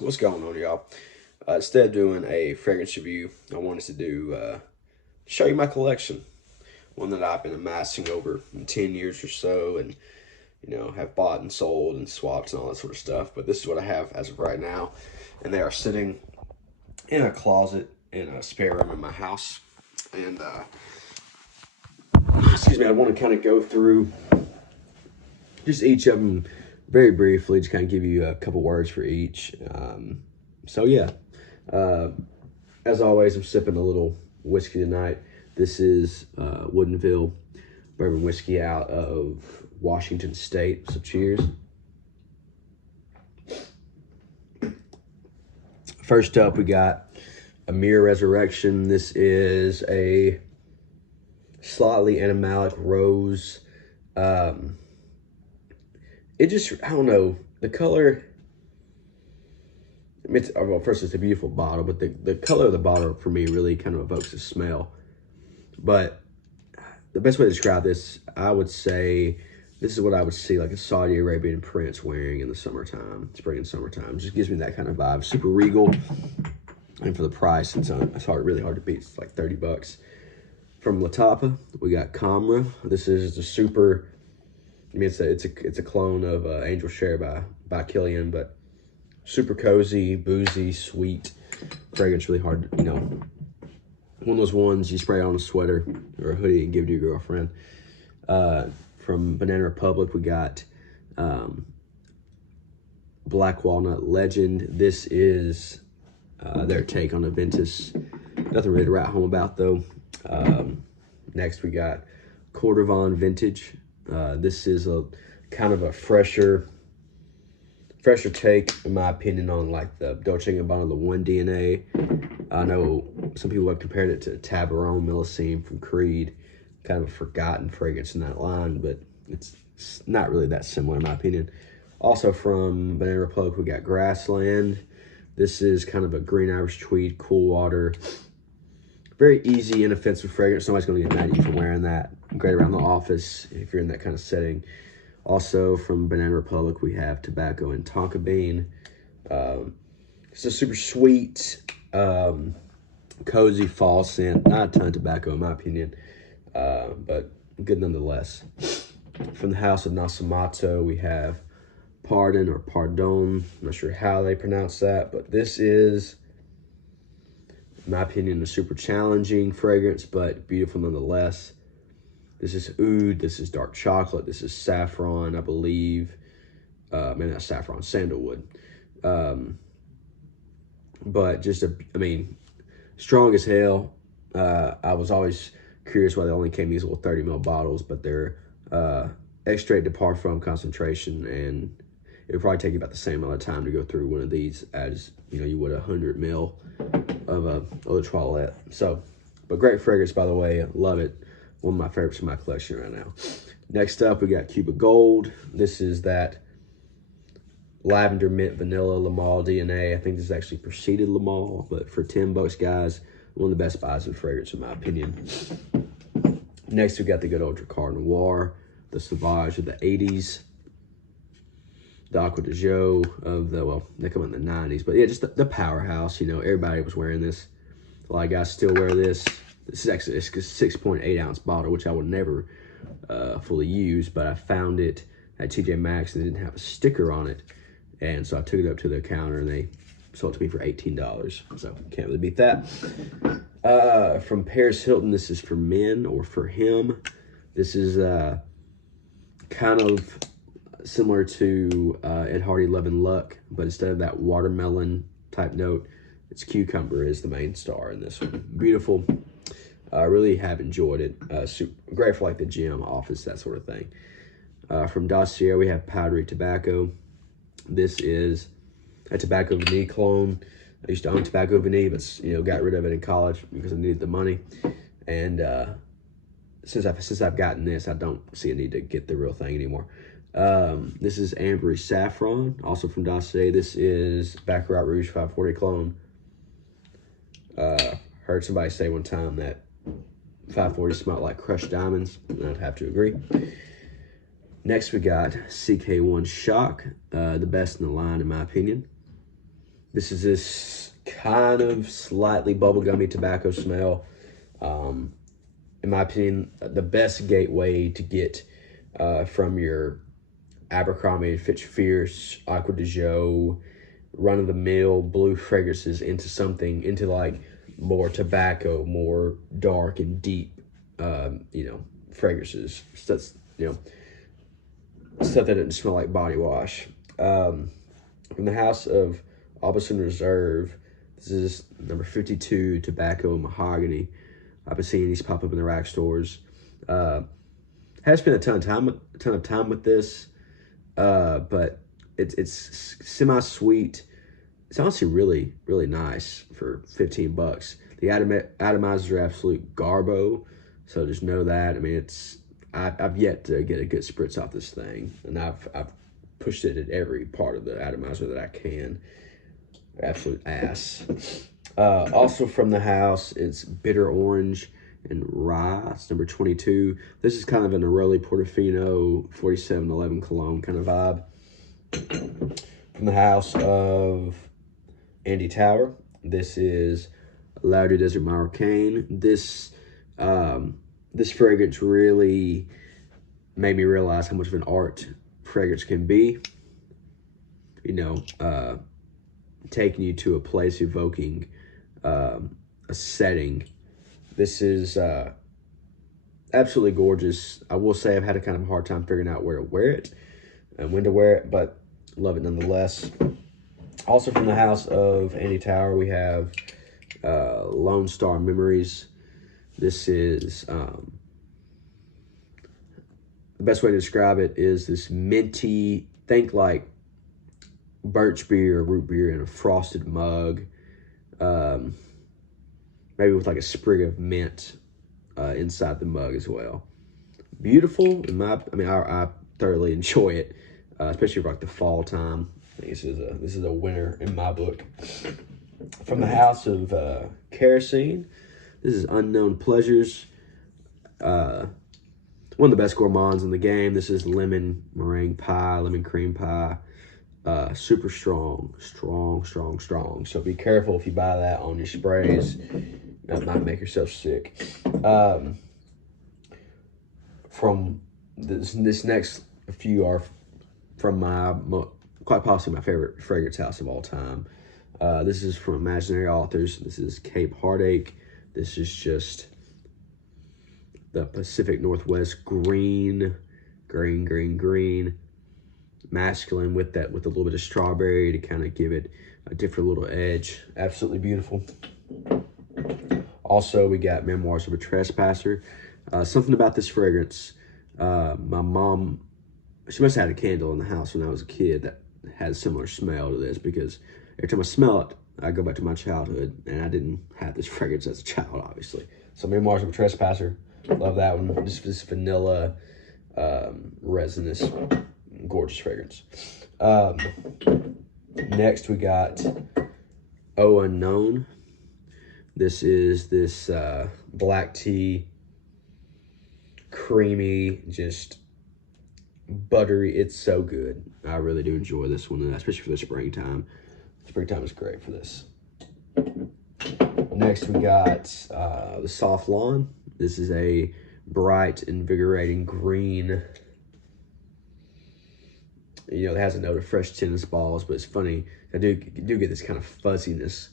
What's going on, y'all? Instead of doing a fragrance review, I wanted to show you my collection, one that I've been amassing over 10 years or so, and have bought and sold and swapped and all that sort of stuff. But this is what I have as of right now, and they are sitting in a closet in a spare room in my house. And excuse me, I want to kind of go through just each of them very briefly, just kind of give you a couple words for each. So yeah, uh, as always, I'm sipping a little whiskey tonight. This is Woodinville bourbon whiskey out of Washington State. So cheers. First up, we got Amir Resurrection. This is a slightly animalic rose. It just, I don't know, the color. Well, first, it's a beautiful bottle, but the color of the bottle for me really kind of evokes a smell. But the best way to describe this, I would say, this is what I would see like a Saudi Arabian prince wearing in the summertime, spring and summertime. It just gives me that kind of vibe. Super regal, and for the price, it's really hard to beat. It's like $30. From Latapa, we got Kamra. This is a super. I mean, it's a clone of Angel Share by Killian, but super cozy, boozy, sweet fragrance. Really hard, one of those ones you spray on a sweater or a hoodie and give to your girlfriend. From Banana Republic, we got Black Walnut Legend. This is their take on Aventus. Nothing really to write home about, though. Next, we got Cordovan Vintage. This is a kind of a fresher take, in my opinion, on like the Dolce & Gabbana, the One DNA. I know some people have compared it to Tabaron Millesime from Creed, kind of a forgotten fragrance in that line, but it's not really that similar in my opinion. Also from Banana Republic, we got Grassland. This is kind of a green Irish tweed, cool water. Very easy, inoffensive fragrance. Nobody's going to get mad at you for wearing that. Great around the office if you're in that kind of setting. Also from Banana Republic, we have Tobacco and Tonka Bean. It's a super sweet, cozy fall scent. Not a ton of tobacco in my opinion, but good nonetheless. From the House of Nasamato, we have Pardon or Pardon. I'm not sure how they pronounce that, but this is, in my opinion, a super challenging fragrance, but beautiful nonetheless. This is oud, this is dark chocolate, this is saffron, I believe. Maybe not saffron, sandalwood. But just, strong as hell. I was always curious why they only came in these little 30 ml bottles, but they're extrait de parfum concentration, and it would probably take you about the same amount of time to go through one of these as you would 100 ml of a eau de toilette. So, but great fragrance, by the way. Love it. One of my favorites in my collection right now. Next up, we got Cuba Gold. This is that lavender mint vanilla Lamal DNA. I think this actually preceded Lamal, but for $10, guys, one of the best buys in fragrance in my opinion. Next, we got the good old Drakkar Noir, the Sauvage of the 80s, the Acqua di Gio of the, well, they come in the 90s, but yeah, just the powerhouse. Everybody was wearing this. A lot of guys still wear this. This is actually a 6.8 ounce bottle, which I would never fully use, but I found it at TJ Maxx and it didn't have a sticker on it. And so I took it up to the counter and they sold it to me for $18. So can't really beat that. From Paris Hilton, this is for men or for him. This is kind of similar to Ed Hardy Love and Luck, but instead of that watermelon type note, it's cucumber is the main star in this one. Beautiful. I really have enjoyed it. Super, great for like the gym, office, that sort of thing. From Dossier, we have Powdery Tobacco. This is a Tobacco Vanille clone. I used to own Tobacco Vanille, but got rid of it in college because I needed the money. And since I've gotten this, I don't see a need to get the real thing anymore. This is Ambery Saffron, also from Dossier. This is Baccarat Rouge 540 clone. Heard somebody say one time that 540 smelled like crushed diamonds, and I'd have to agree. Next, we got CK1 Shock, the best in the line, in my opinion. This is this kind of slightly bubblegummy tobacco smell. In my opinion, the best gateway to get from your Abercrombie and Fitch Fierce, Aqua de Joe, run-of-the-mill blue fragrances into like more tobacco, more dark and deep, fragrances. So that's, stuff that doesn't smell like body wash. From the house of Aubusson Reserve, this is number 52, Tobacco and Mahogany. I've been seeing these pop up in the rack stores. Have spent a ton of time with this, but it's semi-sweet. It's honestly really, really nice for $15. The atomizers are absolute garbo, so just know that. I mean, I've yet to get a good spritz off this thing, and I've pushed it at every part of the atomizer that I can. Absolute ass. Also from the house, it's Bitter Orange and Rye. It's number 22. This is kind of an Neroli Portofino 4711 cologne kind of vibe. From the house of Andy Tower, this is Lauder Desert Marocaine. This fragrance really made me realize how much of an art fragrance can be. Taking you to a place, evoking a setting. This is absolutely gorgeous. I will say I've had a kind of hard time figuring out where to wear it and when to wear it, but love it nonetheless. Also from the house of Andy Tower, we have Lone Star Memories. This is, the best way to describe it is this minty, think like birch beer or root beer in a frosted mug. Maybe with like a sprig of mint inside the mug as well. Beautiful. I thoroughly enjoy it, especially for like the fall time. I think this is a winner in my book. From the house of Kerosene, this is Unknown Pleasures. One of the best gourmands in the game. This is lemon meringue pie, lemon cream pie. Super strong. So be careful if you buy that on your sprays. That might make yourself sick. From this next few are from quite possibly my favorite fragrance house of all time. This is from Imaginary Authors. This is Cape Heartache. This is just the Pacific Northwest green. Masculine with a little bit of strawberry to kind of give it a different little edge. Absolutely beautiful. Also, we got Memoirs of a Trespasser. Something about this fragrance. My mom, she must have had a candle in the house when I was a kid that had a similar smell to this, because every time I smell it, I go back to my childhood, and I didn't have this fragrance as a child, obviously. So Memoirs of a Trespasser, love that one. Just this vanilla, resinous, gorgeous fragrance. Next we got Oh Unknown. This is this black tea, creamy, just buttery. It's so good. I really do enjoy this one, especially for the springtime. Springtime is great for this. Next we got the Soft Lawn. This is a bright, invigorating green. It has a note of fresh tennis balls, but it's funny. I do get this kind of fuzziness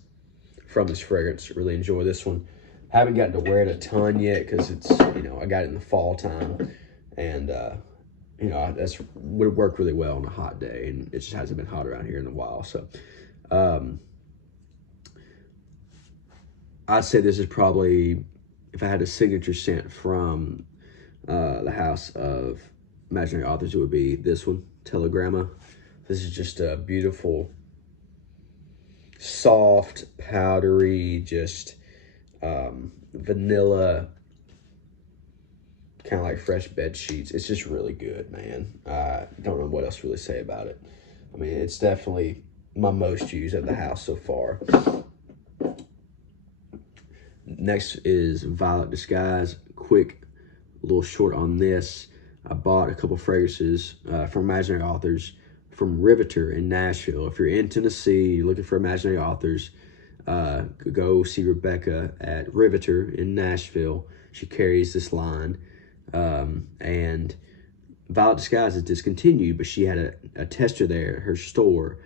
from this fragrance. Really enjoy this one. Haven't gotten to wear it a ton yet because it's, I got it in the fall time, and that's would work really well on a hot day, and it just hasn't been hot around here in a while. So, I'd say this is probably, if I had a signature scent from the house of Imaginary Authors, it would be this one, Telegramma. This is just a beautiful, soft, powdery, just vanilla, kind of like fresh bed sheets. It's just really good, man. I don't know what else to really say about it. I mean, it's definitely my most used at the house so far. Next is Violet Disguise. Quick little short on this. I bought a couple fragrances from Imaginary Authors from Riveter in Nashville. If you're in Tennessee, you're looking for imaginary authors, go see Rebecca at Riveter in Nashville. She carries this line. And Violet Disguise is discontinued, but she had a tester there at her store,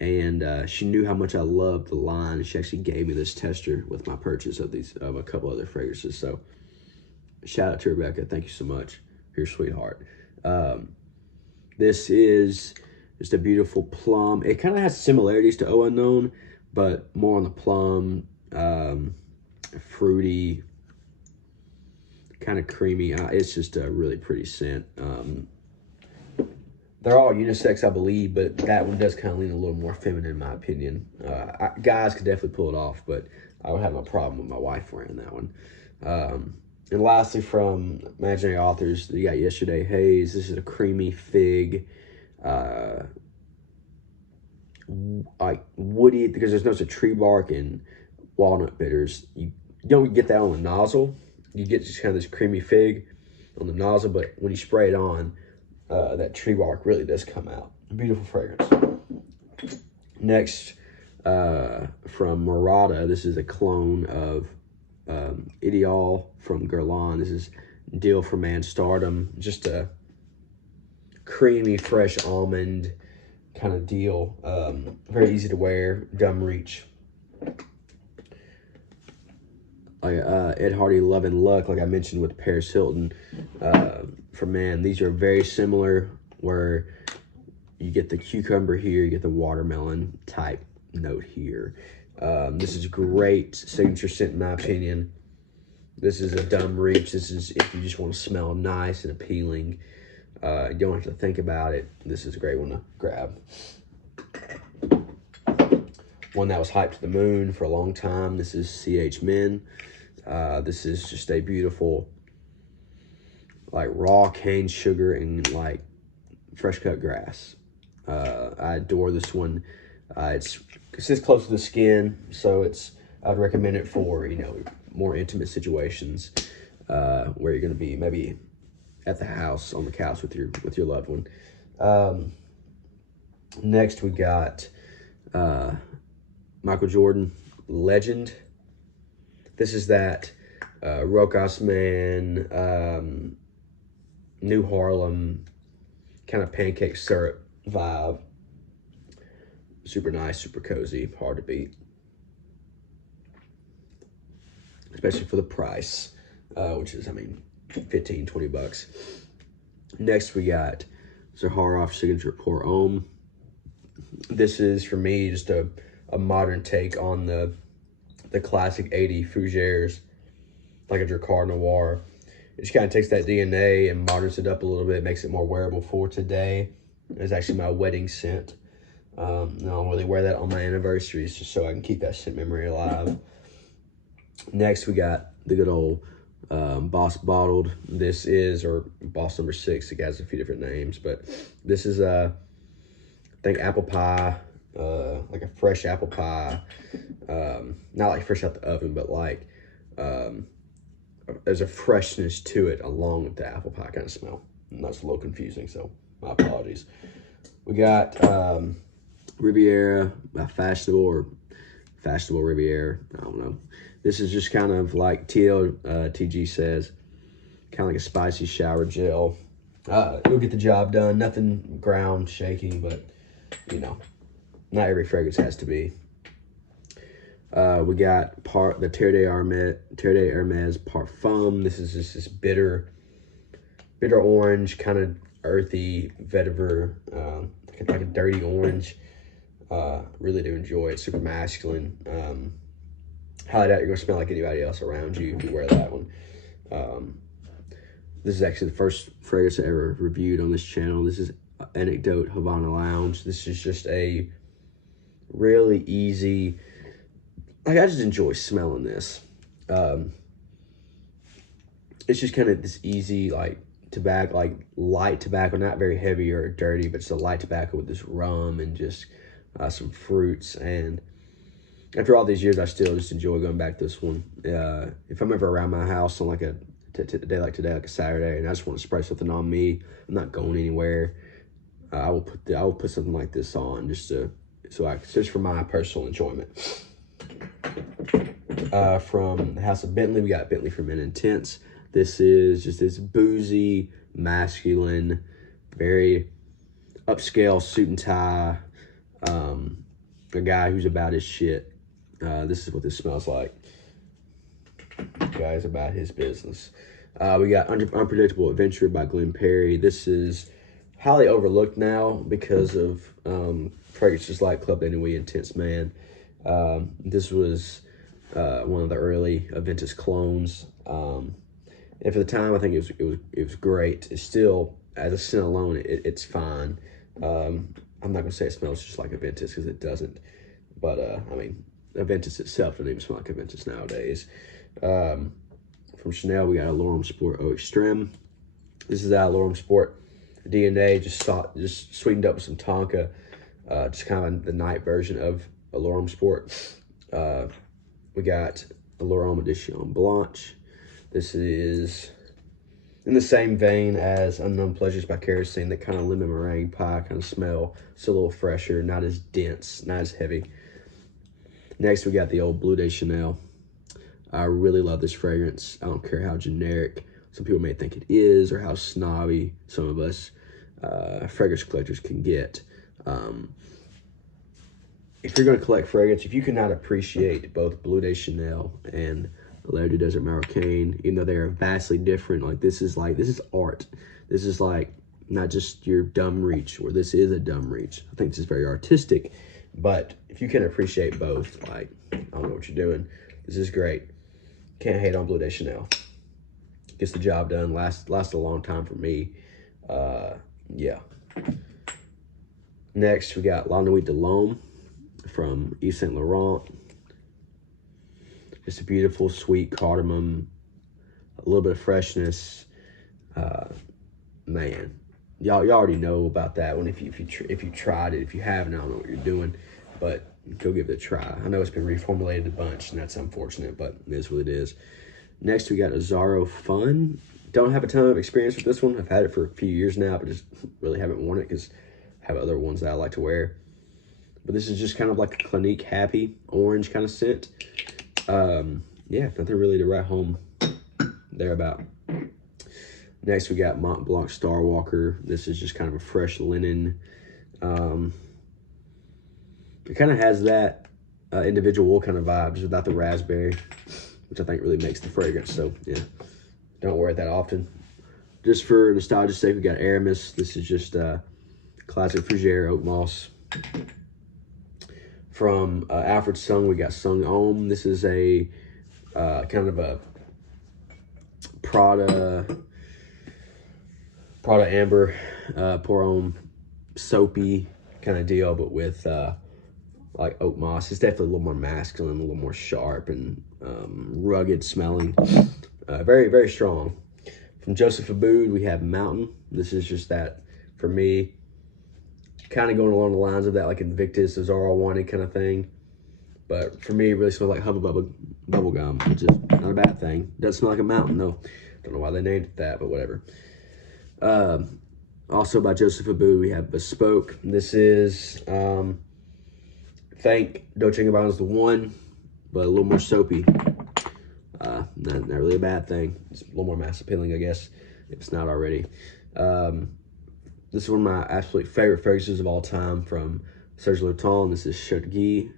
and she knew how much I loved the line, and she actually gave me this tester with my purchase of a couple other fragrances. So shout out to Rebecca. Thank you so much. You're a sweetheart. This is just a beautiful plum. It kind of has similarities to Oh Unknown, but more on the plum, fruity, kind of creamy. It's just a really pretty scent. They're all unisex, I believe, but that one does kind of lean a little more feminine in my opinion. Guys could definitely pull it off, but I would have no problem with my wife wearing that one. And lastly, from Imaginary Authors, you got Yesterday Haze. This is a creamy fig, like woody, because there's notes of tree bark and walnut bitters. You don't get that on the nozzle. You get just kind of this creamy fig on the nozzle, but when you spray it on, that tree bark really does come out. Beautiful fragrance. Next, from Murata, this is a clone of Ideal from Guerlain. This is Deal for Man Stardom. Just a creamy, fresh almond kind of deal. Very easy to wear, dumb reach. Ed Hardy Love and Luck, like I mentioned with Paris Hilton for Man. These are very similar, where you get the cucumber here, you get the watermelon type note here. This is great signature scent in my opinion. This is a dumb reach. This is if you just want to smell nice and appealing. You don't have to think about it. This is a great one to grab. One that was hyped to the moon for a long time. This is C.H. Men. This is just a beautiful, like raw cane sugar and like fresh cut grass. I adore this one. It sits close to the skin, so I'd recommend it for, you know, more intimate situations where you're going to be maybe at the house on the couch with your loved one. Next we got Michael Jordan Legend. This is that Rokas Man, New Harlem kind of pancake syrup vibe. Super nice, super cozy, hard to beat. Especially for the price, which is, I mean, 15, 20 bucks. Next, we got Zaharoff Signature Pour Homme. This is, for me, just a modern take on the classic 80 Fougères, like a Drakkar Noir. It just kind of takes that DNA and moderns it up a little bit, makes it more wearable for today. It's actually my wedding scent. I'll really wear that on my anniversaries just so I can keep that scent memory alive. Next, we got the good old Boss Bottled. This is, or Boss number 6. It has a few different names, but this is, I think, apple pie, like a fresh apple pie. Not like fresh out the oven, but like there's a freshness to it along with the apple pie kind of smell. And that's a little confusing, so my apologies. We got Riviera, fashionable Riviera. I don't know. This is just kind of like TG says, kind of like a spicy shower gel. It'll get the job done. Nothing ground shaking, but you know, not every fragrance has to be. We got the Terre de Hermes Parfum. This is just this bitter orange, kind of earthy vetiver, like a dirty orange. Really do enjoy it. Super masculine. Highlight out, you're gonna smell like anybody else around you if you wear that one. This is actually the first fragrance I ever reviewed on this channel. This is Anecdote Havana Lounge. This is just a really easy, like, I just enjoy smelling this. It's just kind of this easy, like, tobacco, like light tobacco, not very heavy or dirty, but just a light tobacco with this rum and just some fruits. And after all these years, I still just enjoy going back to this one. If I'm ever around my house on like a day like today, like a Saturday, and I just want to spray something on me, I'm not going anywhere. I will put something like this on just for my personal enjoyment. From the House of Bentley, we got Bentley for Men Intense. This is just this boozy, masculine, very upscale suit and tie. A guy who's about his shit. This is what this smells like. Guy's about his business. We got Unpredictable Adventure by Glen Perry. This is highly overlooked now because of fragrances like Club de Nuit Intense Man. This was one of the early Aventus clones, and for the time, I think it was great. It's still, as a scent alone, it's fine. I'm not gonna say it smells just like Aventus because it doesn't, but I mean, Aventus itself doesn't even smell like Aventus nowadays. From Chanel, we got a L'Oreal Sport Eau Extreme. This is our L'Oreal Sport DNA, just sweetened up with some Tonka, just kind of the night version of a L'Oreal Sport. We got a L'Oreal Edition Blanche. This is in the same vein as Unknown Pleasures by Kerosene, that kind of lemon meringue pie kind of smell. It's a little fresher, not as dense, not as heavy. Next, we got the old Bleu de Chanel. I really love this fragrance. I don't care how generic some people may think it is or how snobby some of us fragrance collectors can get. If you're going to collect fragrance, if you cannot appreciate both Bleu de Chanel and L'air du Desert Marocain, even though they are vastly different, this is art. This is like not just your dumb reach, or this is a dumb reach. I think this is very artistic, but if you can appreciate both, I don't know what you're doing. This is great. Can't hate on Bleu de Chanel. Gets the job done. Lasts a long time for me. Yeah. Next, we got La Nuit de l'Homme from Yves Saint Laurent. Just a beautiful, sweet cardamom, a little bit of freshness. Man, y'all already know about that one. If you tried it, if you haven't, I don't know what you're doing, but go give it a try. I know it's been reformulated a bunch, and that's unfortunate, but it is what it is. Next, we got Azzaro Fun. Don't have a ton of experience with this one. I've had it for a few years now, but just really haven't worn it because I have other ones that I like to wear. But this is just kind of like a Clinique Happy orange kind of scent. Yeah, nothing really to write home there about. Next, we got Mont Blanc Starwalker. This is just kind of a fresh linen. It kind of has that individual wool kind of vibe, just without the raspberry, which I think really makes the fragrance. So, yeah, don't wear it that often. Just for nostalgia's sake, we got Aramis. This is just classic Fougere Oak Moss. From Alfred Sung, we got Sung Om. This is a kind of a Prada Amber Pour Homme soapy kind of deal, but with like oak moss. It's definitely a little more masculine, a little more sharp and rugged smelling. Very, very strong. From Joseph Abboud, we have Mountain. This is just that, for me, kind of going along the lines of that, like Invictus, Azzaro Wanted kind of thing. But for me, it really smells like Hubba Bubba gum, which is not a bad thing. Doesn't smell like a mountain, though. Don't know why they named it that, but whatever. Also by Joseph Abboud, we have Bespoke. This is, think Dolce & Gabbana's the one, but a little more soapy. Not really a bad thing. It's a little more mass appealing, I guess, if it's not already. This is one of my absolute favorite fragrances of all time from Serge Lutens. This is Chardonnay.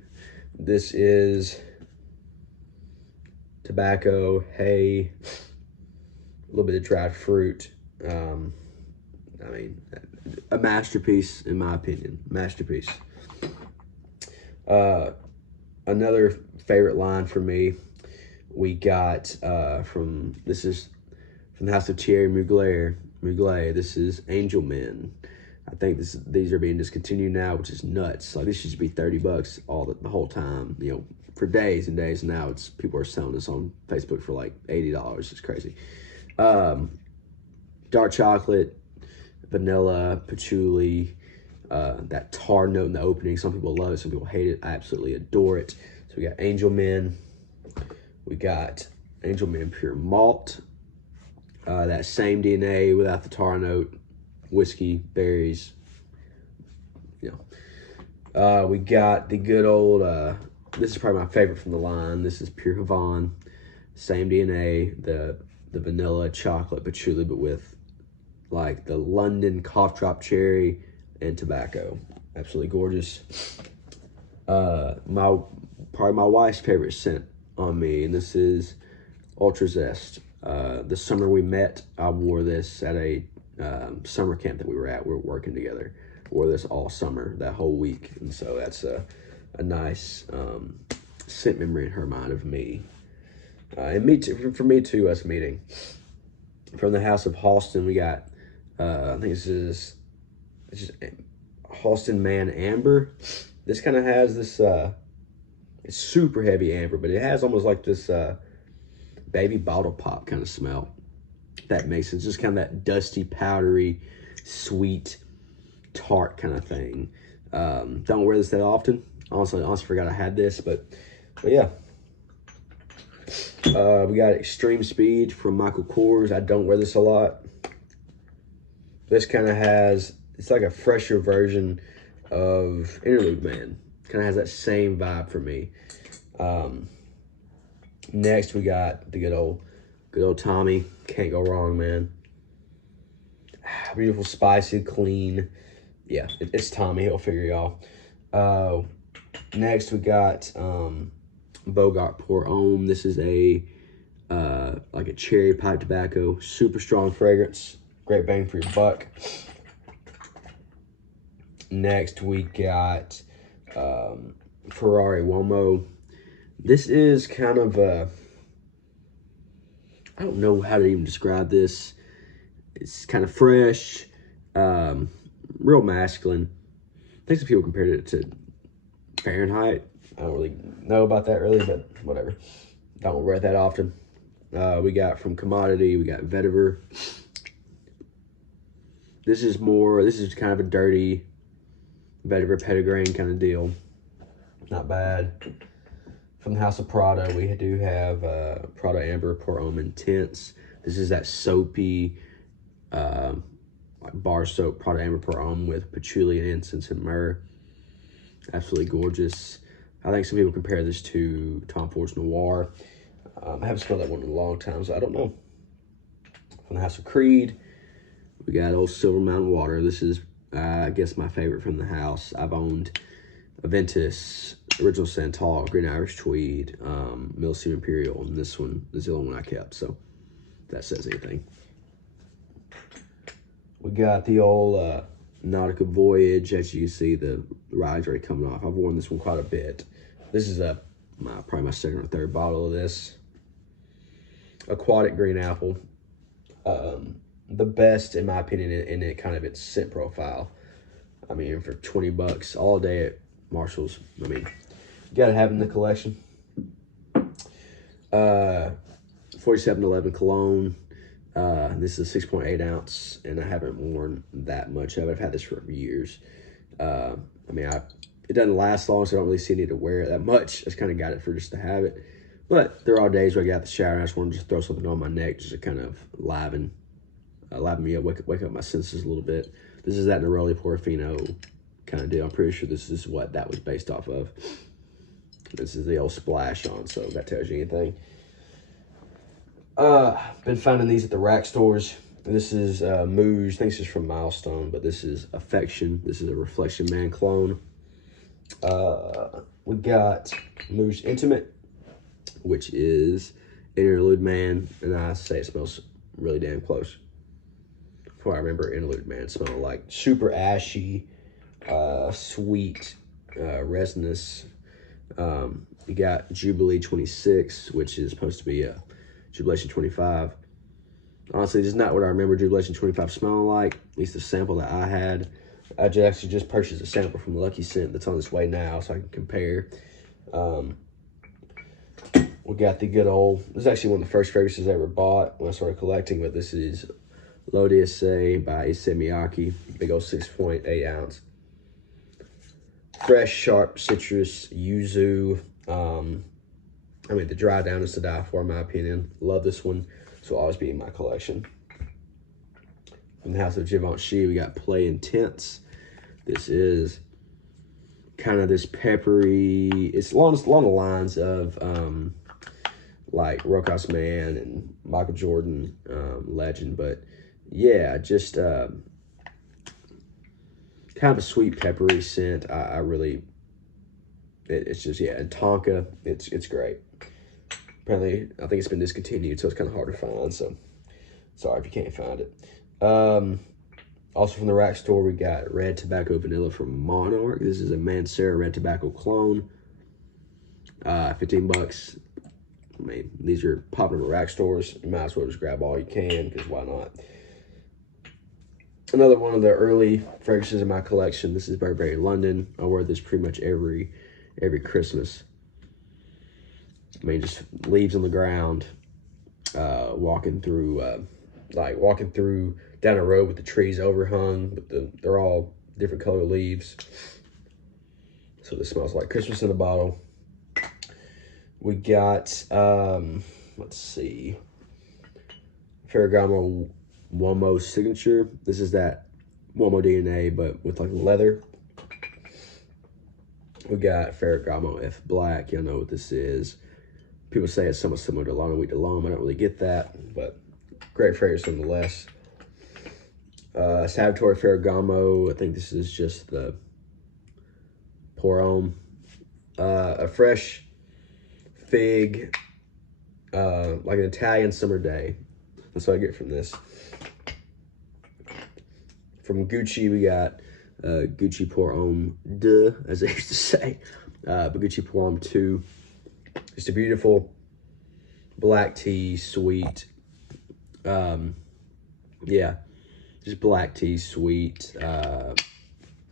This is tobacco, hay, a little bit of dried fruit. I mean, a masterpiece, in my opinion. Masterpiece. Another favorite line for me, we got this is from the house of Thierry Mugler. This is Angel Men. I think these are being discontinued now, which is nuts. Like, this used to be $30 the whole time, you know, for days and days. And now people are selling this on Facebook for like $80. It's crazy. Dark chocolate, vanilla, patchouli, that tar note in the opening. Some people love it, some people hate it. I absolutely adore it. So we got Angel Men. We got Angel Men Pure Malt. That same DNA without the tar note. Whiskey, berries, We got the good old, this is probably my favorite from the line. This is Pure Havana. Same DNA, the vanilla chocolate patchouli, but with like the London cough drop cherry and tobacco. Absolutely gorgeous. Probably my wife's favorite scent on me, and this is Ultra Zest. The summer we met, I wore this at a summer camp that we were at. We were working together. Wore this all summer, that whole week, and so that's a nice scent memory in her mind of me. And me too, for me too, us meeting. From the House of Halston, we got, I think this is, it's just Halston Man Amber. This kind of has this, it's super heavy amber, but it has almost like this baby bottle pop kind of smell. That makes it just kind of that dusty, powdery, sweet, tart kind of thing. Don't wear this that often. Honestly forgot I had this, but yeah. We got Extreme Speed from Michael Kors. I don't wear this a lot. This kind of has, it's like a fresher version of Interlude Man. Kind of has that same vibe for me. Next we got the good old Tommy. Can't go wrong, man. Beautiful, spicy, clean. Yeah, it's Tommy. He'll figure y'all. Next we got Bogart Pour Homme. This is a like a cherry pipe tobacco, super strong fragrance, great bang for your buck. Next we got Ferrari Uomo. This is kind of a, I don't know how to even describe this. It's kind of fresh, real masculine. I think some people compared it to Fahrenheit. I don't really know about that really, but whatever. Don't wear it that often. We got from Commodity, we got Vetiver. This is kind of a dirty Vetiver Petitgrain kind of deal. Not bad. From the House of Prada, we do have Prada Amber Pour Homme Intense. This is that soapy, like bar soap Prada Amber Pour Homme with patchouli and incense and myrrh. Absolutely gorgeous. I think some people compare this to Tom Ford's Noir. I haven't smelled that one in a long time, so I don't know. From the House of Creed, we got old Silver Mountain Water. This is, I guess, my favorite from the house. I've owned Aventus, Original Santal, Green Irish Tweed, Millseam Imperial, and this one is the only one I kept, so if that says anything. We got the old Nautica Voyage. As you can see, the ride's already coming off. I've worn this one quite a bit. This is probably my second or third bottle of this. Aquatic Green Apple. The best, in my opinion, in it kind of its scent profile. I mean, for 20 bucks all day at Marshall's, I mean, you gotta have it in the collection. 4711 Cologne. This is a 6.8 ounce, and I haven't worn that much of it. I've had this for years. I mean, it doesn't last long, so I don't really see a need to wear it that much. I just kind of got it for just to have it. But there are days where I get out the shower and I just want to just throw something on my neck just to kind of liven me up, wake up my senses a little bit. This is that Neroli Portofino kind of deal. I'm pretty sure this is what that was based off of. This is the old splash on, so if that tells you anything. Been finding these at the rack stores. This is Mouge. I think this is from Milestone, but this is Affection. This is a Reflection Man clone. We got Mouge Intimate, which is Interlude Man, and I say it smells really damn close. Before I remember Interlude Man smelling like super ashy, sweet, resinous. You got Jubilee 26, which is supposed to be a Jubilation 25. Honestly, this is not what I remember Jubilation 25 smelling like, at least the sample that I had. I actually just purchased a sample from Lucky Scent that's on its way now, so I can compare. We got the good old, this is actually one of the first fragrances I ever bought when I started collecting, but this is L'Eau d'Essai by Issey Miyake, big old 6.8 ounce. Fresh, sharp citrus, yuzu. I mean, the dry down is to die for, in my opinion. Love this one. This will always be in my collection. From the House of Givenchy, we got Play Intense. This is kind of this peppery. It's along the lines of like Rokas Man and Michael Jordan, legend. But yeah, just kind of a sweet peppery scent. I really, it's just, yeah. And Tonka, it's great. Apparently, I think it's been discontinued, so it's kind of hard to find. So sorry if you can't find it. Also from the rack store, we got Red Tobacco Vanilla from Monarch. This is a Mancera Red Tobacco clone. 15 bucks. I mean, these are popping up at rack stores. You might as well just grab all you can, because why not? Another one of the early fragrances in my collection. This is Burberry London. I wear this pretty much every Christmas. I mean, just leaves on the ground, walking through down a road with the trees overhung. They're all different color leaves. So this smells like Christmas in a bottle. We got, let's see, Ferragamo Uomo Signature. This is that Uomo DNA, but with like leather. We got Ferragamo F Black. Y'all know what this is. People say it's somewhat similar to Lana Wheat de L'Homme. I don't really get that, but great fragrance nonetheless. Salvatore Ferragamo. I think this is just the Pour Homme. A fresh fig, like an Italian summer day. That's what I get from this. From Gucci, we got Gucci Pour Homme 2, as they used to say. But Gucci Pour Homme 2. Just a beautiful black tea, sweet. Yeah, just black tea, sweet. One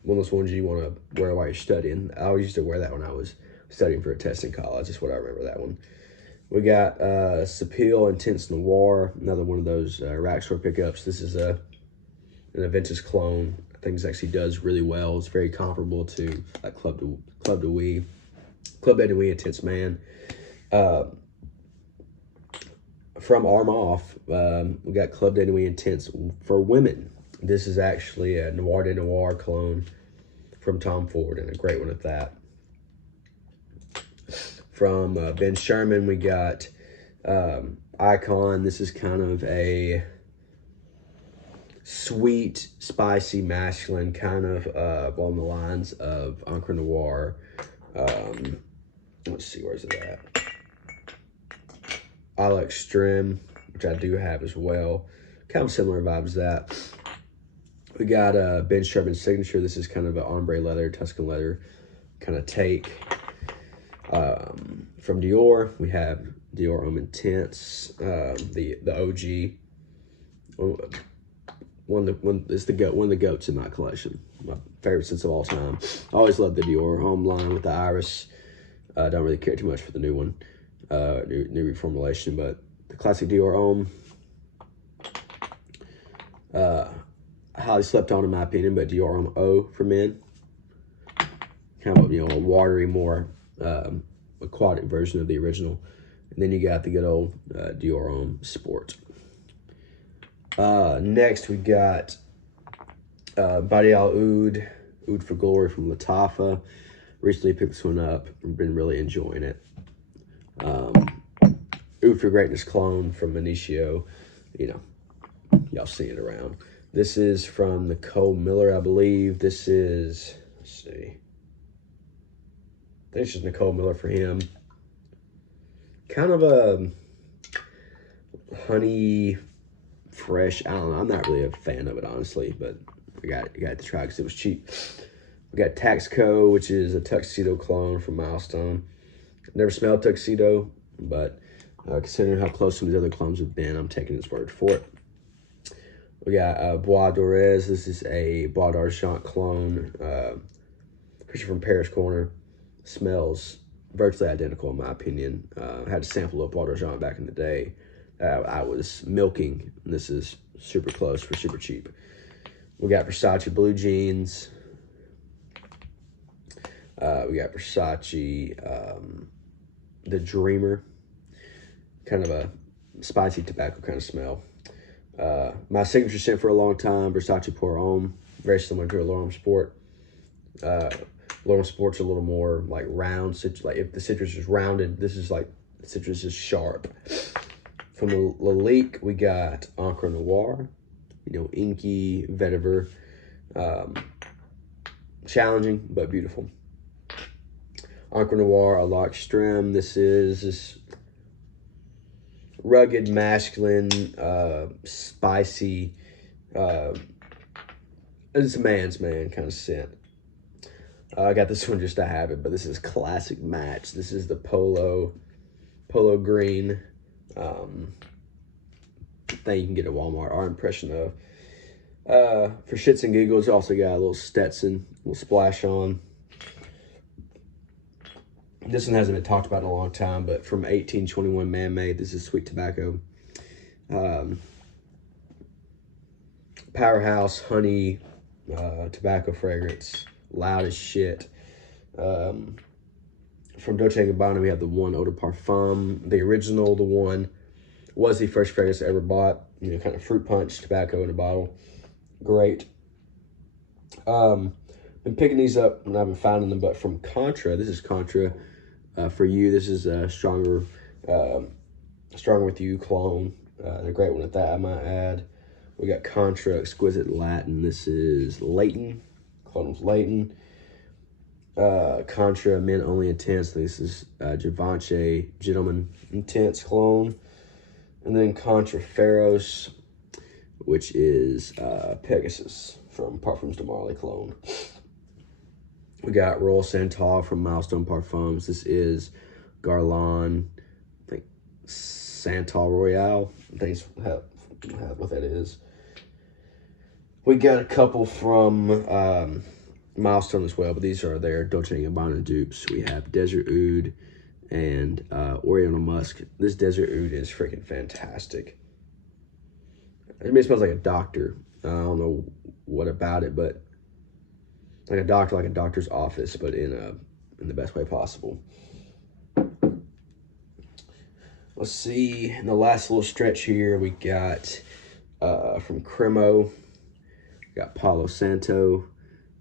of those ones you want to wear while you're studying. I always used to wear that when I was studying for a test in college. That's what I remember that one. We got Sapil Intense Noir, another one of those rack store pickups. This is an Aventus clone. I think this actually does really well. It's very comparable to like Club de Nuit Intense Man. From Armaf, we got Club de Nuit Intense for women. This is actually a Noir de Noir clone from Tom Ford, and a great one at that. From Ben Sherman, we got Icon. This is kind of a sweet, spicy, masculine, kind of along the lines of Encre Noir. Let's see, where's it at? Isle Extreme, which I do have as well. Kind of similar vibes to that. We got Ben Sherman Signature. This is kind of an ombre leather, Tuscan leather kind of take. From Dior, we have Dior Homme Intense, the OG. One of the goats in my collection. My favorite since of all time. I always loved the Dior Homme line with the iris. Don't really care too much for the new one, new reformulation, but the classic Dior Homme. Highly slept on in my opinion, but Dior Homme O for men. Kind of, a watery, more aquatic version of the original. And then you got the good old Dior Homme Sport. Next we got Badi Al Oud for Glory from Lattafa. Recently picked this one up. I've been really enjoying it. Oud for Greatness clone from Initio. Y'all see it around. This is from Nicole Miller, I believe. This is, let's see. I think it's just Nicole Miller for him. Kind of a honey, fresh. I don't know. I'm not really a fan of it, honestly, but I got to try because it was cheap. We got Taxco, which is a tuxedo clone from Milestone. Never smelled tuxedo, but considering how close some of the other clones have been, I'm taking his word for it. We got Bois d'Orez. This is a Bois d'Argent clone. Picture from Paris Corner. Smells virtually identical in my opinion. I had a sample of Bois d'Argent back in the day. I was milking, and this is super close for super cheap. We got Versace Blue Jeans. We got Versace The Dreamer. Kind of a spicy tobacco kind of smell. My signature scent for a long time, Versace Pour Homme. Very similar to a L'Homme Sport. Lorna Sport's a little more like round, like if the citrus is rounded, this is like the citrus is sharp. From the Lalique, we got Encre Noir, you know, inky vetiver, challenging but beautiful. Encre Noir, a Lark Strem. This is this rugged, masculine, spicy, it's a man's man kind of scent. I got this one just to have it, but this is classic match. This is the Polo Green thing you can get at Walmart. Our impression of. For shits and giggles, also got a little Stetson, a little splash on. This one hasn't been talked about in a long time, but from 1821 Man-Made, this is Sweet Tobacco. Powerhouse honey tobacco fragrance, loud as shit. From Dolce & Gabbana, we have the one Eau de Parfum, the original, the one was the first fragrance I ever bought. You know, kind of fruit punch tobacco in a bottle. Great. Been picking these up and I've been finding them, but from Contra, this is Contra. For you, this is a Stronger With You clone. They're a great one at that, I might add. We got Contra Exquisite Latin. This is Leighton. Clone was Leighton. Contra Men Only Intense. This is Givenchy Gentleman Intense clone. And then Contra Pharos, which is Pegasus from Parfums de Marly clone. We got Royal Santal from Milestone Parfums. This is Guerlain, I think Santal Royale. I think it's what that is. We got a couple from Milestone as well, but these are their Dolce & Gabbana dupes. We have Desert Oud and Oriental Musk. This Desert Oud is freaking fantastic. I mean, it smells like a doctor. I don't know what about it, but like a doctor, like a doctor's office, but in the best way possible. Let's see, in the last little stretch here, we got from Cremo, we got Palo Santo.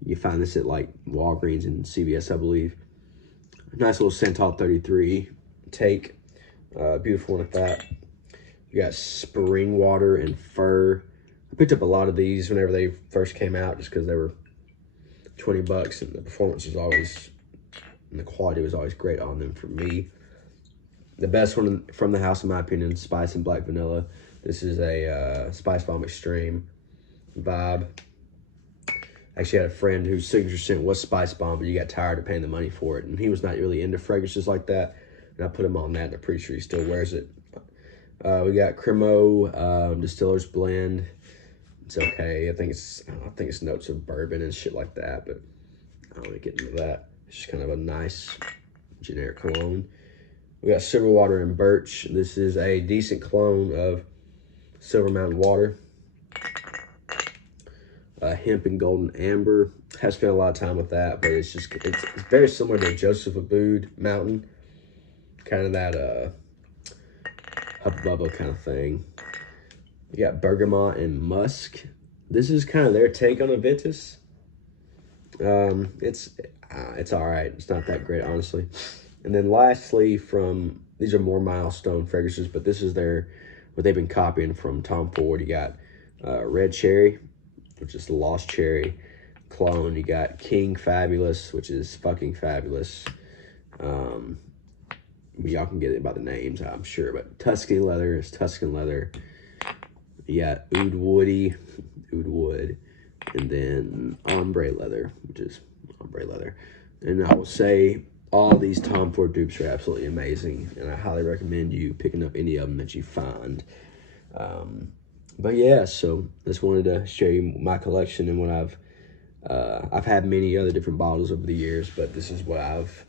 You can find this at like Walgreens and CVS, I believe. Nice little Santal 33 take. Beautiful one at that. You got Spring Water and Fur. I picked up a lot of these whenever they first came out just because they were $20 and the performance was always, and the quality was always great on them for me. The best one from the house, in my opinion, Spice and Black Vanilla. This is a Spice Bomb Extreme vibe. Actually, I had a friend whose signature scent was Spice Bomb, but he got tired of paying the money for it, and he was not really into fragrances like that. And I put him on that, and I'm pretty sure he still wears it. We got Cremo Distiller's Blend. It's okay. I think it's notes of bourbon and shit like that, but I don't really get into that. It's just kind of a nice generic cologne. We got Silver Water and Birch. This is a decent clone of Silver Mountain Water. Hemp and Golden Amber. Have spent a lot of time with that, but it's very similar to Joseph Abboud Mountain. Kind of that Hubba Bubba kind of thing. You got Bergamot and Musk. This is kind of their take on Aventus. It's all right. It's not that great, honestly. And then lastly, these are more Milestone fragrances, but this is what they've been copying from Tom Ford. You got Red Cherry, which is the Lost Cherry clone. You got King Fabulous, which is fucking fabulous. Y'all can get it by the names, I'm sure, but Tuscany Leather is Tuscan Leather. You got Oud Wood, and then Ombre Leather, which is Ombre Leather. And I will say all these Tom Ford dupes are absolutely amazing, and I highly recommend you picking up any of them that you find. But yeah, so just wanted to share you my collection and what I've had many other different bottles over the years, but this is what I've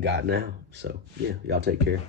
got now. So yeah, y'all take care.